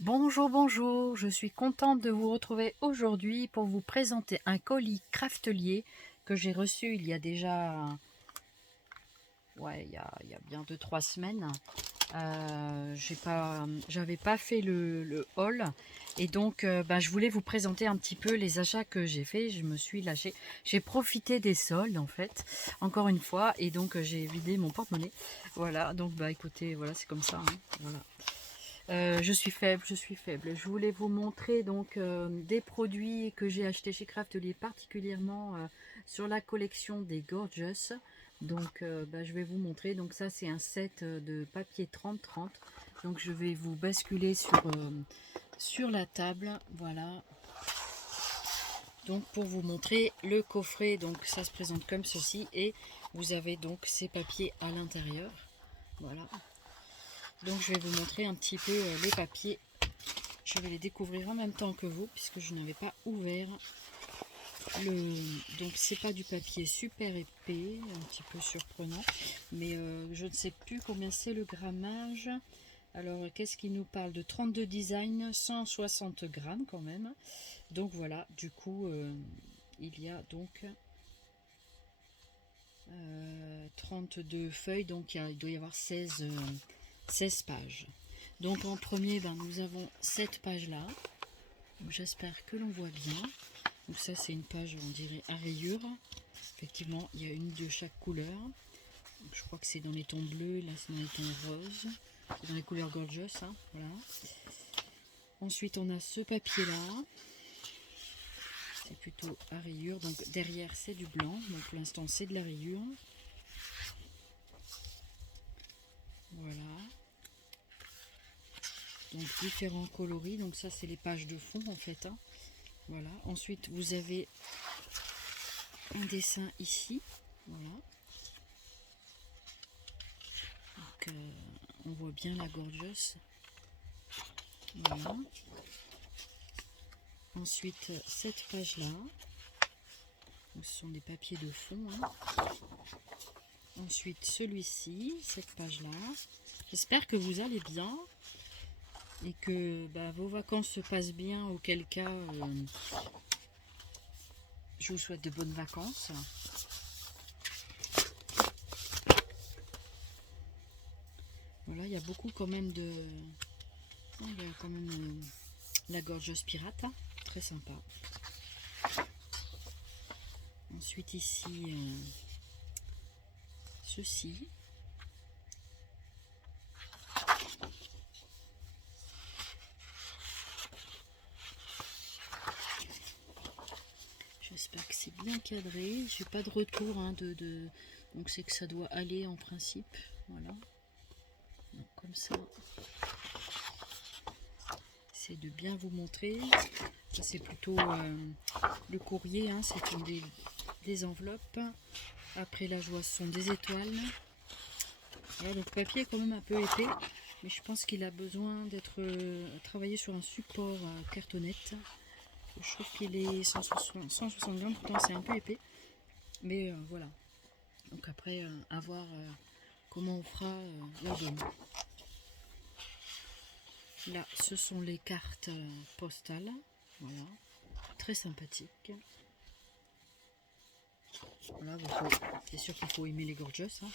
Bonjour, bonjour, je suis contente de vous retrouver aujourd'hui pour vous présenter un colis Craftelier que j'ai reçu il y a déjà, il y a bien 2-3 semaines. J'avais pas fait le haul et donc je voulais vous présenter un petit peu les achats que j'ai fait. Je me suis lâchée, j'ai profité des soldes en fait, encore une fois, et donc j'ai vidé mon porte-monnaie. Voilà, donc écoutez, voilà, c'est comme ça, hein, voilà. Je suis faible, je suis faible. Je voulais vous montrer donc des produits que j'ai achetés chez Craftelier, particulièrement sur la collection des Gorgeous. Donc je vais vous montrer. Donc ça c'est un set de papier 30-30. Donc je vais vous basculer sur la table. Voilà. Donc pour vous montrer le coffret, donc ça se présente comme ceci. Et vous avez donc ces papiers à l'intérieur. Voilà. Donc je vais vous montrer un petit peu les papiers. Je vais les découvrir en même temps que vous puisque je n'avais pas ouvert donc c'est pas du papier super épais, un petit peu surprenant, mais je ne sais plus combien c'est le grammage. Alors qu'est-ce qu'il nous parle de 32 design, 160 grammes quand même. Donc voilà, du coup il y a donc 32 feuilles, donc il doit y avoir 16 pages. Donc en premier, nous avons cette page là. J'espère que l'on voit bien. Donc ça c'est une page, on dirait à rayures. Effectivement, il y a une de chaque couleur. Donc, je crois que c'est dans les tons bleus, là c'est dans les tons roses. C'est dans les couleurs gorgeous, hein, voilà. Ensuite on a ce papier là. C'est plutôt à rayures. Donc derrière c'est du blanc. Donc pour l'instant c'est de la rayure. Voilà. Donc différents coloris. Donc ça c'est les pages de fond en fait, hein. Voilà. Ensuite vous avez un dessin ici. Voilà. Donc on voit bien la gorgeous. Voilà. Ensuite cette page là. Ce sont des papiers de fond, hein. Ensuite celui-ci, cette page là. J'espère que vous allez bien et que vos vacances se passent bien, auquel cas je vous souhaite de bonnes vacances. Voilà, il y a beaucoup quand même de... Il y a quand même la Gorgeous Pirate, hein, très sympa. Ensuite ici, ceci. J'espère que c'est bien cadré. Je n'ai pas de retour, hein, donc c'est que ça doit aller en principe. Voilà. Donc, comme ça. C'est de bien vous montrer. Ça c'est plutôt le courrier, hein, c'est des enveloppes. Après là je vois ce sont des étoiles. Voilà, donc le papier est quand même un peu épais, mais je pense qu'il a besoin d'être travaillé sur un support cartonnette. Je trouve qu'il est 160 grammes, pourtant c'est un peu épais, mais voilà. Donc après à voir comment on fera l'album. Là ce sont les cartes postales, voilà, très sympathiques. Voilà, c'est sûr qu'il faut aimer les gorgeous, hein.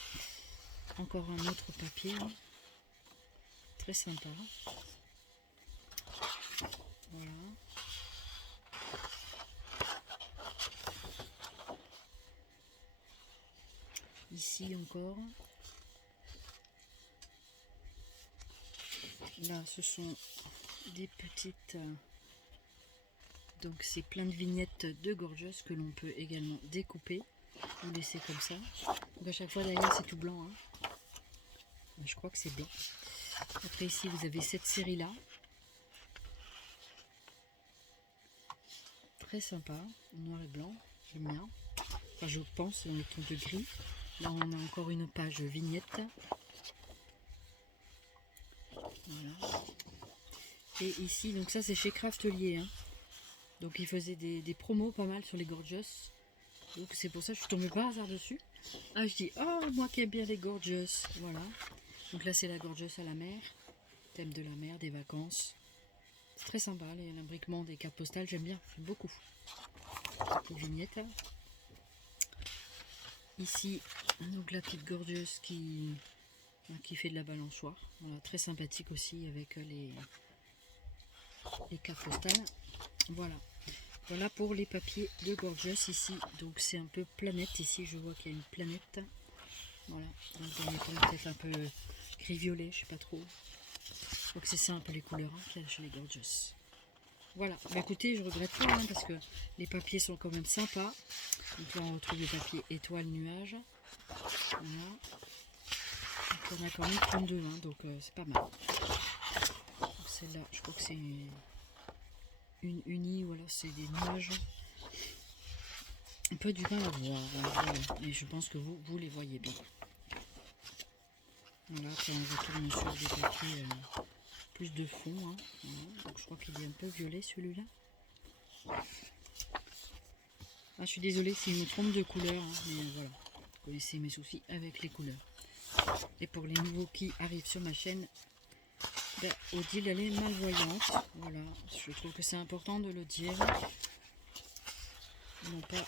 Encore un autre papier, hein. Très sympa. Voilà. Ici encore. Là, ce sont des petites... donc c'est plein de vignettes de gorgeous que l'on peut également découper ou laisser comme ça. Donc à chaque fois derrière c'est tout blanc, hein. Je crois que c'est blanc. Après ici vous avez cette série là. Très sympa, noir et blanc, j'aime bien. Enfin je pense dans le ton de gris. Là on a encore une page vignette. Voilà. Et ici, donc ça c'est chez Craftelier, hein. Donc ils faisaient des promos pas mal sur les gorgeous. Donc c'est pour ça que je suis tombée par hasard dessus. Ah je dis, oh moi qui aime bien les gorgeous. Voilà. Donc là c'est la gorgeous à la mer. Thème de la mer, des vacances. C'est très sympa, l'imbriquement des cartes postales, j'aime bien, j'aime beaucoup. Les vignettes. Ici, donc la petite Gorgeous qui fait de la balançoire. Voilà, très sympathique aussi avec les cartes postales. Voilà. Voilà pour les papiers de Gorgeous ici. Donc c'est un peu planète. Ici, je vois qu'il y a une planète. Voilà. Donc on est peut-être un peu gris-violet, je sais pas trop. Je crois que c'est ça un peu les couleurs qu'il y a chez les Gorgeous. Voilà. Bah, écoutez, je regrette pas parce que les papiers sont quand même sympas. Donc là, on retrouve le papier étoile nuage. Voilà. Donc, on a quand même 32, donc c'est pas mal. Celle-là, je crois que c'est une unie ou alors c'est des nuages. Un peu du mal à voir. Voilà. Et je pense que vous les voyez bien. Voilà, après on retourne sur des papiers plus de fond. Voilà. Donc je crois qu'il est un peu violet celui-là. Ah, je suis désolée s'il me trompe de couleur, mais voilà. Vous connaissez mes soucis avec les couleurs. Et pour les nouveaux qui arrivent sur ma chaîne, ben, Odile elle est malvoyante. Voilà, je trouve que c'est important de le dire. Non pas.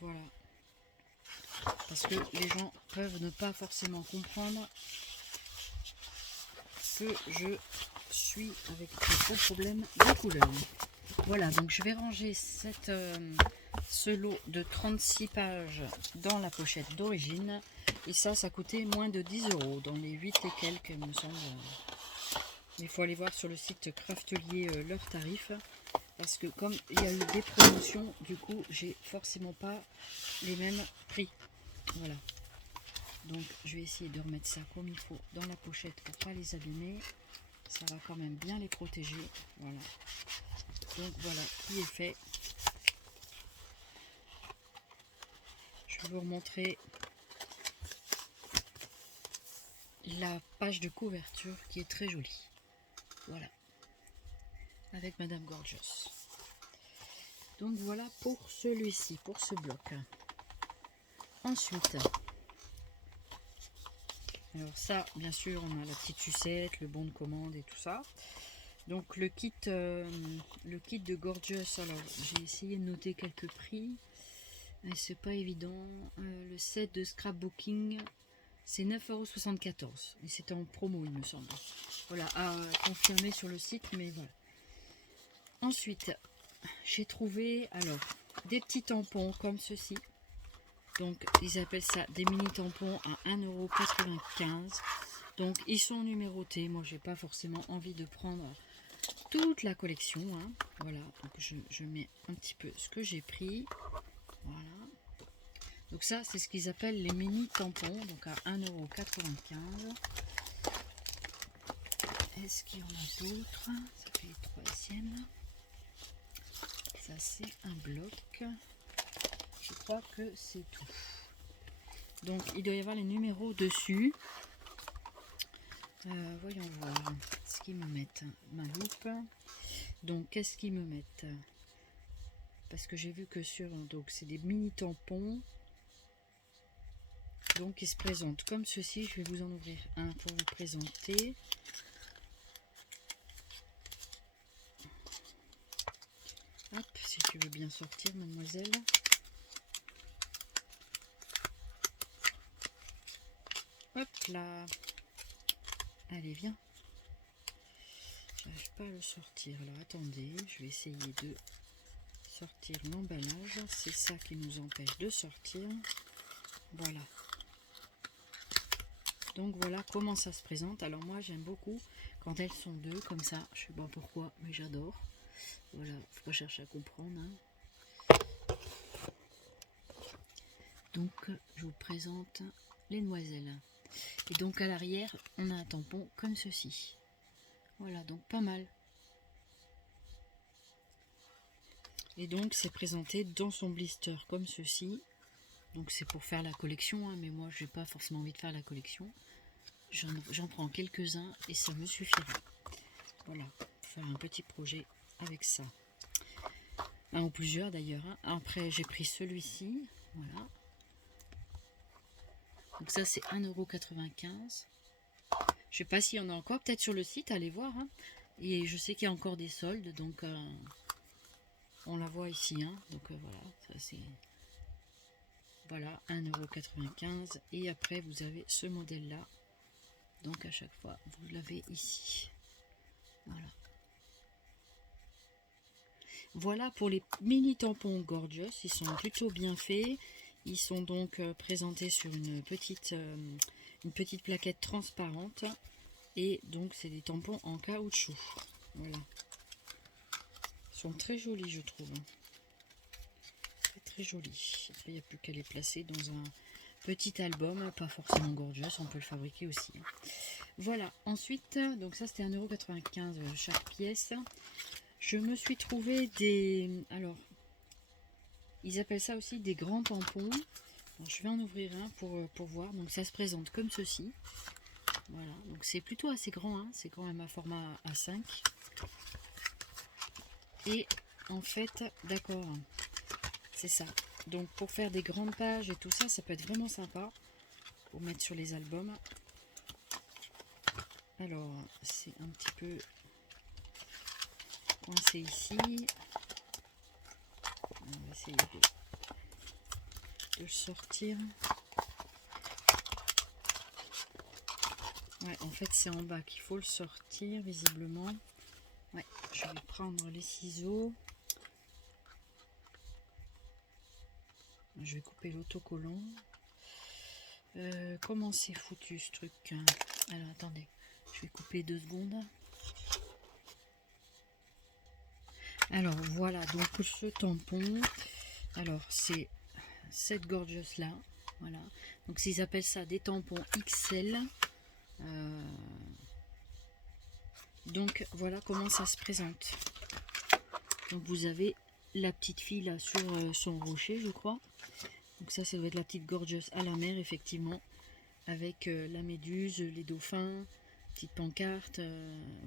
Voilà. Parce que les gens peuvent ne pas forcément comprendre que je suis avec des gros problèmes de couleur. Voilà, donc je vais ranger ce lot de 36 pages dans la pochette d'origine. Et ça coûtait moins de 10 €, dans les 8 et quelques, il me semble. Il faut aller voir sur le site Craftelier leurs tarifs. Parce que comme il y a eu des promotions, du coup, j'ai forcément pas les mêmes prix. Voilà. Donc, je vais essayer de remettre ça comme il faut dans la pochette pour pas les abîmer. Ça va quand même bien les protéger. Voilà. Donc, voilà qui est fait. Je vais vous remontrer la page de couverture qui est très jolie. Voilà. Avec Madame Gorgeous. Donc, voilà pour celui-ci, pour ce bloc. Ensuite... Alors ça, bien sûr, on a la petite sucette, le bon de commande et tout ça. Donc le kit de Gorgeous, alors j'ai essayé de noter quelques prix. Mais c'est pas évident. Le set de scrapbooking, c'est 9,74 €. Et c'était en promo, il me semble. Voilà, à confirmer sur le site, mais voilà. Ensuite, j'ai trouvé alors des petits tampons comme ceci. Donc, ils appellent ça des mini tampons à 1,95 €. Donc, ils sont numérotés. Moi, j'ai pas forcément envie de prendre toute la collection. Voilà. Donc, je mets un petit peu ce que j'ai pris. Voilà. Donc, ça, c'est ce qu'ils appellent les mini tampons. Donc, à 1,95 €. Est-ce qu'il y en a d'autres? Ça fait les troisièmes. Ça, c'est un bloc. Je crois que c'est tout. Donc il doit y avoir les numéros dessus. Voyons voir ce qu'ils me mettent. Ma loupe. Donc qu'est-ce qu'ils me mettent? Parce que j'ai vu que sur... Donc c'est des mini tampons. Donc ils se présentent comme ceci. Je vais vous en ouvrir un pour vous présenter. Hop, si tu veux bien sortir, mademoiselle. Hop là. Allez, viens. J'arrive pas à le sortir. Alors attendez, je vais essayer de sortir l'emballage. C'est ça qui nous empêche de sortir. Voilà. Donc voilà comment ça se présente. Alors moi j'aime beaucoup quand elles sont deux comme ça. Je sais pas pourquoi, mais j'adore. Voilà, faut pas chercher à comprendre. Donc je vous présente les demoiselles. Et donc à l'arrière, on a un tampon comme ceci. Voilà, donc pas mal. Et donc c'est présenté dans son blister comme ceci. Donc c'est pour faire la collection, mais moi j'ai pas forcément envie de faire la collection. J'en prends quelques-uns et ça me suffira. Voilà, faire un petit projet avec ça. Un ou plusieurs d'ailleurs. Après j'ai pris celui-ci. Voilà. Donc ça c'est 1,95 €. Je sais pas s'il y en a encore, peut-être sur le site, allez voir. Et je sais qu'il y a encore des soldes, donc on la voit ici. Hein, donc voilà, ça c'est... Voilà, 1,95 €. Et après, vous avez ce modèle-là. Donc à chaque fois, vous l'avez ici. Voilà. Voilà pour les mini tampons Gorgeous. Ils sont plutôt bien faits. Ils sont donc présentés sur une petite plaquette transparente. Et donc, c'est des tampons en caoutchouc. Voilà. Ils sont très jolis, je trouve. Très jolis. Après, il n'y a plus qu'à les placer dans un petit album. Pas forcément Gorgeous, on peut le fabriquer aussi. Voilà. Ensuite, donc ça, c'était 1,95 € chaque pièce. Je me suis trouvé des... Alors, ils appellent ça aussi des grands tampons. Bon, je vais en ouvrir un pour voir. Donc, ça se présente comme ceci. Voilà. Donc, c'est plutôt assez grand. Hein. C'est quand même un format A5. Et en fait, d'accord, c'est ça. Donc, pour faire des grandes pages et tout ça, ça peut être vraiment sympa. Pour mettre sur les albums. Alors, c'est un petit peu... coincé ici. On va essayer de le sortir. Ouais, en fait c'est en bas qu'il faut le sortir visiblement. Ouais, je vais prendre les ciseaux. Je vais couper l'autocollant. Comment c'est foutu ce truc? Alors attendez, je vais couper 2 secondes. Alors voilà, donc ce tampon, alors c'est cette Gorgeous là, voilà, donc ils appellent ça des tampons XL. Donc voilà comment ça se présente. Donc vous avez la petite fille là sur son rocher, je crois. Donc ça doit être la petite Gorgeous à la mer, effectivement, avec la méduse, les dauphins, petite pancarte,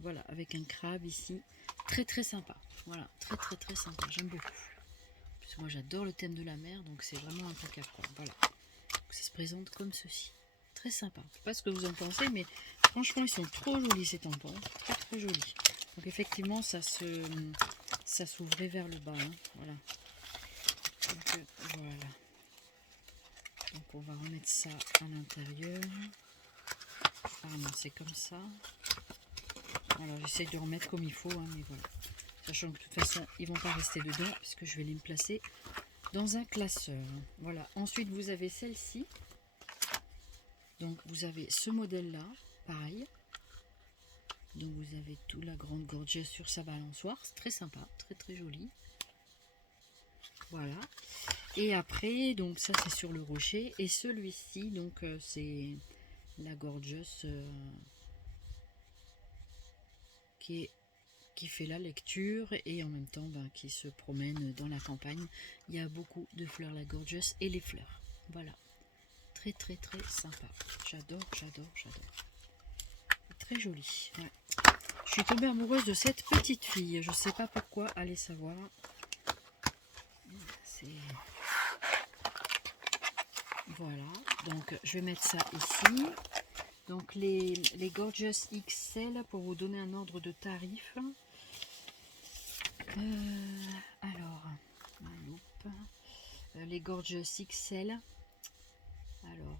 voilà, avec un crabe ici. Très très sympa, voilà, très sympa, j'aime beaucoup. Parce que moi j'adore le thème de la mer, donc c'est vraiment impeccable, quoi. Voilà, donc ça se présente comme ceci. Très sympa, je sais pas ce que vous en pensez, mais franchement ils sont trop jolis ces tampons, très jolis. Donc effectivement ça s'ouvrait vers le bas, hein. Voilà. Donc voilà. Donc on va remettre ça à l'intérieur. Ah non, c'est comme ça. Alors j'essaie de remettre comme il faut, hein, mais voilà. Sachant que de toute façon ils vont pas rester dedans puisque je vais les placer dans un classeur. Voilà. Ensuite vous avez celle-ci. Donc vous avez ce modèle là, pareil. Donc vous avez tout la grande Gorgeous sur sa balançoire, c'est très sympa, très joli. Voilà. Et après, donc ça c'est sur le rocher. Et celui-ci, donc c'est la Gorgeous qui fait la lecture et en même temps qui se promène dans la campagne. Il y a beaucoup de fleurs, la Gorgeous et les fleurs. Voilà. Très sympa. J'adore. Très jolie. Ouais. Je suis tombée amoureuse de cette petite fille. Je sais pas pourquoi, allez savoir. Voilà. Donc je vais mettre ça ici. Donc les Gorgeous XL, pour vous donner un ordre de tarif. Alors, ma loupe. Les Gorgeous XL. Alors,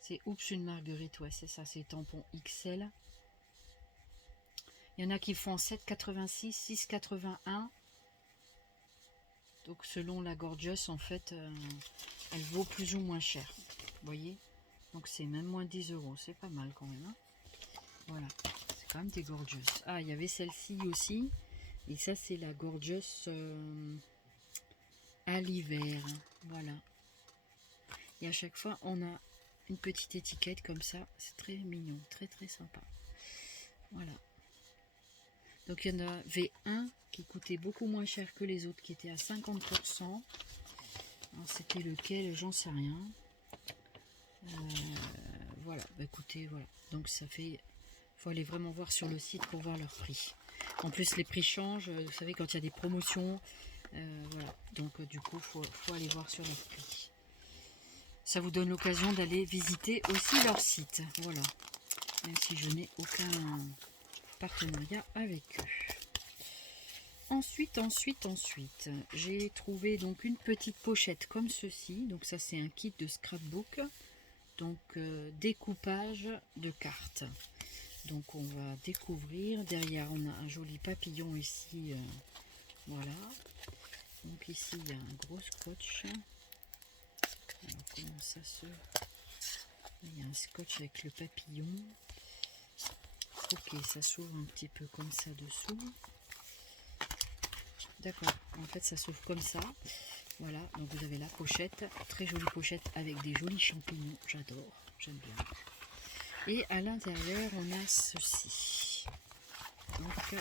c'est Oups une marguerite, ouais, c'est ça, c'est tampon XL. Il y en a qui font 7,86, 6,81. Donc selon la Gorgeous, en fait, elle vaut plus ou moins cher. Vous voyez? Donc c'est même moins 10 €. C'est pas mal quand même. Hein, voilà. C'est quand même des Gorgeous. Ah, il y avait celle-ci aussi. Et ça, c'est la Gorgeous à l'hiver. Voilà. Et à chaque fois, on a une petite étiquette comme ça. C'est très mignon. Très sympa. Voilà. Donc il y en avait un qui coûtait beaucoup moins cher que les autres, qui était à 50%. C'était lequel? J'en sais rien. Voilà, écoutez, voilà. Donc ça fait... faut aller vraiment voir sur le site pour voir leur prix. En plus, les prix changent. Vous savez, quand il y a des promotions. Voilà. Donc du coup, faut aller voir sur leur prix. ça vous donne l'occasion d'aller visiter aussi leur site. Voilà, même si je n'ai aucun partenariat avec eux. Ensuite, j'ai trouvé donc une petite pochette comme ceci. Donc ça, c'est un kit de scrapbook. Donc découpage de cartes. Donc on va découvrir. Derrière, on a un joli papillon ici. Voilà. Donc ici, il y a un gros scotch. Alors, comment ça se... Il y a un scotch avec le papillon. Ok, ça s'ouvre un petit peu comme ça dessous. D'accord, en fait ça s'ouvre comme ça. Voilà, donc vous avez la pochette. Très jolie pochette avec des jolis champignons. J'adore, j'aime bien. Et à l'intérieur, on a ceci. Donc,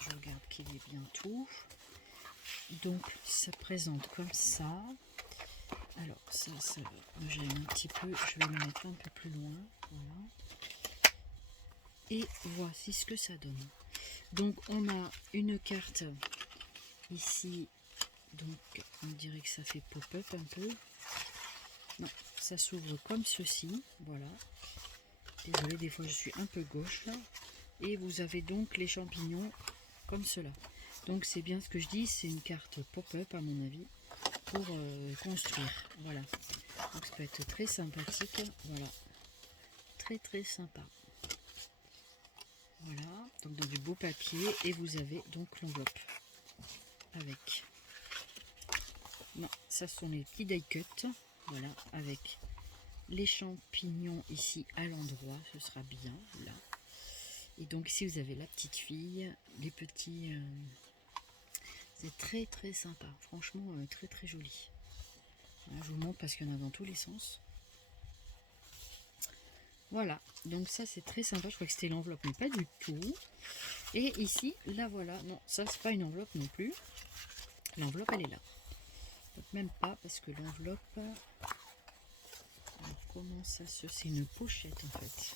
je regarde qu'il est bien tout. Donc, ça présente comme ça. Alors, ça j'aime un petit peu. Je vais le mettre un peu plus loin. Voilà. Et voici ce que ça donne. Donc, on a une carte ici. Donc, on dirait que ça fait pop-up un peu. Non, ça s'ouvre comme ceci. Voilà. Désolée, des fois je suis un peu gauche là. Et vous avez donc les champignons comme cela. Donc c'est bien ce que je dis, c'est une carte pop-up à mon avis pour construire. Voilà. Donc ça peut être très sympathique. Voilà. Très très sympa. Voilà. Donc dans du beau papier et vous avez donc l'enveloppe avec. Non, ça sont les petits die cuts. Voilà, avec les champignons ici à l'endroit, ce sera bien là. Et donc ici vous avez la petite fille, les petits, c'est très très sympa, franchement très très joli. Voilà, je vous montre parce qu'il y en a dans tous les sens. Voilà, donc ça c'est très sympa, je crois que c'était l'enveloppe mais pas du tout. Et ici, là voilà, non ça c'est pas une enveloppe non plus, l'enveloppe elle est là. Donc même pas parce que l'enveloppe, alors comment ça se, c'est une pochette en fait.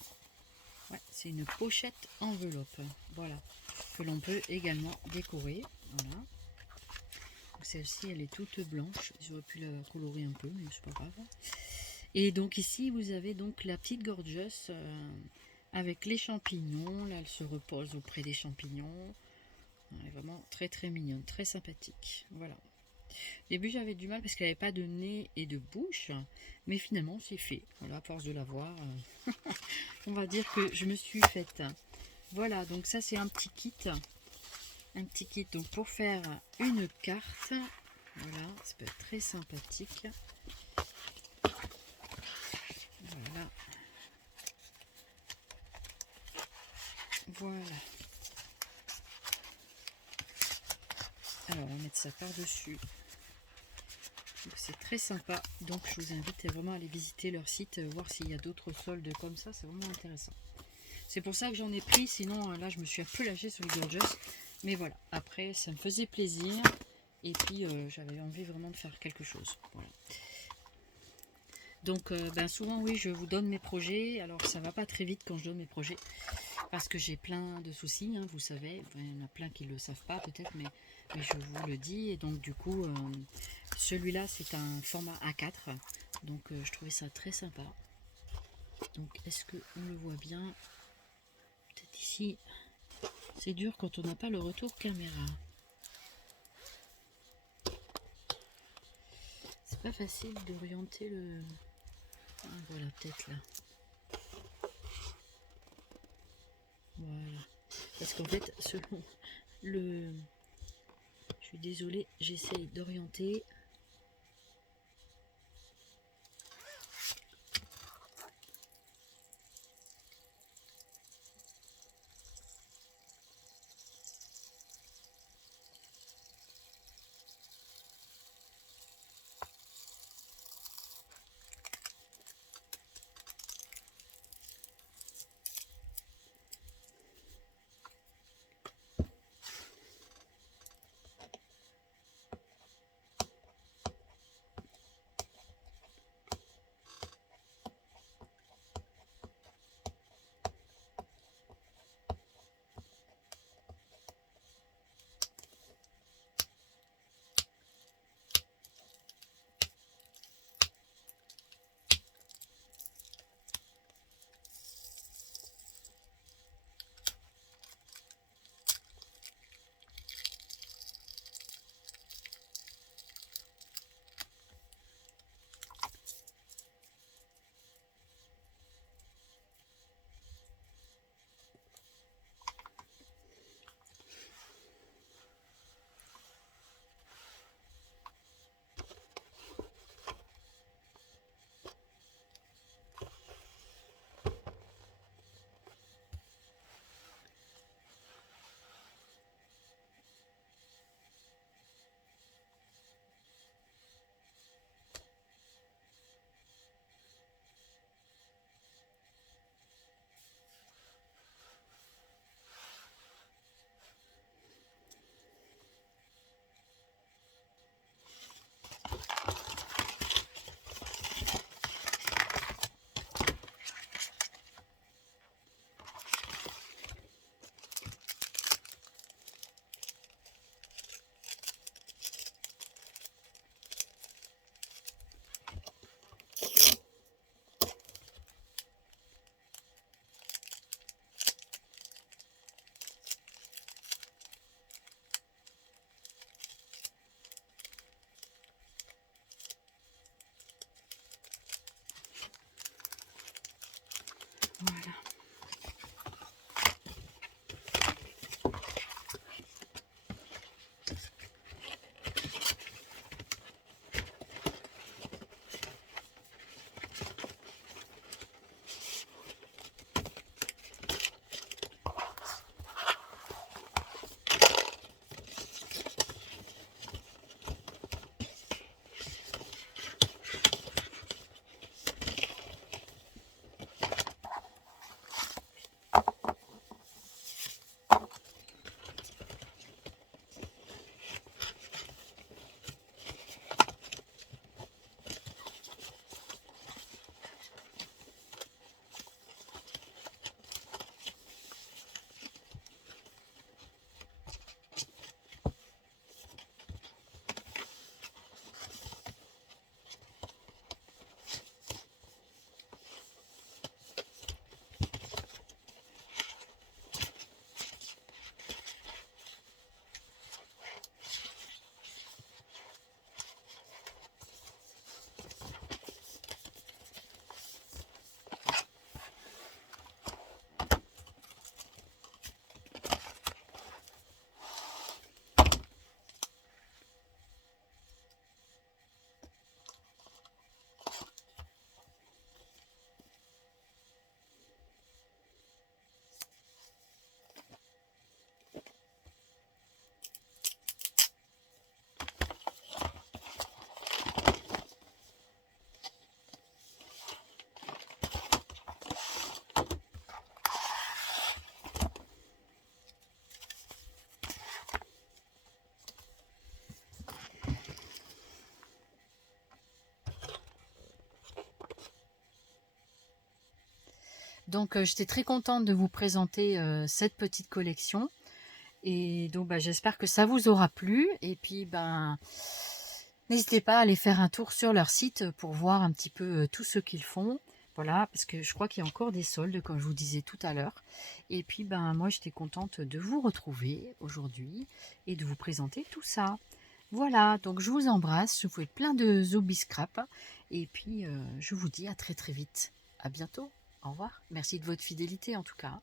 Ouais, c'est une pochette enveloppe, voilà, que l'on peut également décorer. Voilà. Celle-ci, elle est toute blanche. J'aurais pu la colorer un peu, mais c'est pas grave. Et donc ici, vous avez donc la petite gorgeous avec les champignons. Là, elle se repose auprès des champignons. Elle est vraiment très très mignonne, très sympathique. Voilà. Au début, j'avais du mal parce qu'elle n'avait pas de nez et de bouche, mais finalement, c'est fait. Voilà, à force de la voir, on va dire que je me suis faite. Voilà, donc ça, c'est un petit kit. Un petit kit donc pour faire une carte. Voilà, ça peut être très sympathique. Voilà. Voilà. Alors, on va mettre ça par-dessus. C'est très sympa. Donc, je vous invite vraiment à aller visiter leur site, voir s'il y a d'autres soldes comme ça. C'est vraiment intéressant. C'est pour ça que j'en ai pris. Sinon, là, je me suis un peu lâchée sur les gorgeous. Mais voilà. Après, ça me faisait plaisir. Et puis, j'avais envie vraiment de faire quelque chose. Voilà. Donc, souvent, oui, je vous donne mes projets. Alors, ça va pas très vite quand je donne mes projets. Parce que j'ai plein de soucis, hein, vous savez. Enfin, il y en a plein qui ne le savent pas peut-être, mais je vous le dis. Et donc, du coup, celui-là, c'est un format A4. Donc, je trouvais ça très sympa. Donc, est-ce qu'on le voit bien? Peut-être ici. C'est dur quand on n'a pas le retour caméra. C'est pas facile d'orienter le... Ah, voilà, peut-être là. Voilà. Parce qu'en fait, selon le... Je suis désolée, j'essaye d'orienter. Voilà. Donc j'étais très contente de vous présenter cette petite collection. Et donc j'espère que ça vous aura plu. Et puis n'hésitez pas à aller faire un tour sur leur site pour voir un petit peu tout ce qu'ils font. Voilà, parce que je crois qu'il y a encore des soldes, comme je vous disais tout à l'heure. Et puis moi j'étais contente de vous retrouver aujourd'hui et de vous présenter tout ça. Voilà, donc je vous embrasse, je vous fais plein de zombie scrap. Et puis je vous dis à très très vite. À bientôt. Au revoir. Merci de votre fidélité en tout cas.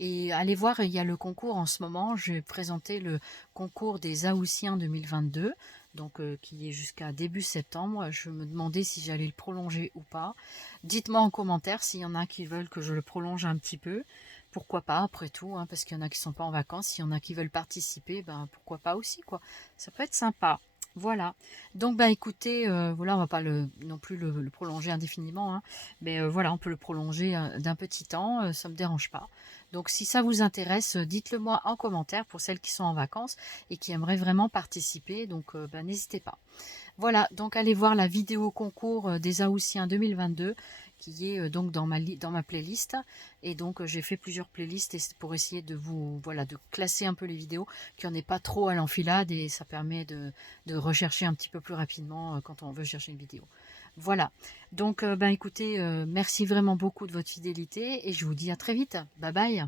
Et allez voir, il y a le concours en ce moment. Je vais présenter le concours des Haussiens 2022, donc qui est jusqu'à début septembre. Je me demandais si j'allais le prolonger ou pas. Dites-moi en commentaire s'il y en a qui veulent que je le prolonge un petit peu. Pourquoi pas, après tout, hein, parce qu'il y en a qui ne sont pas en vacances. S'il y en a qui veulent participer, pourquoi pas aussi, quoi. Ça peut être sympa. Voilà. Donc, écoutez, voilà, on va pas non plus le prolonger indéfiniment, hein, mais voilà, on peut le prolonger d'un petit temps, ça me dérange pas. Donc, si ça vous intéresse, dites-le moi en commentaire pour celles qui sont en vacances et qui aimeraient vraiment participer. Donc, n'hésitez pas. Voilà, donc allez voir la vidéo concours des Haussiens 2022 qui est donc dans ma playlist. Et donc j'ai fait plusieurs playlists pour essayer de de classer un peu les vidéos, qu'il n'y en ait pas trop à l'enfilade et ça permet de rechercher un petit peu plus rapidement quand on veut chercher une vidéo. Voilà, donc écoutez, merci vraiment beaucoup de votre fidélité et je vous dis à très vite. Bye bye.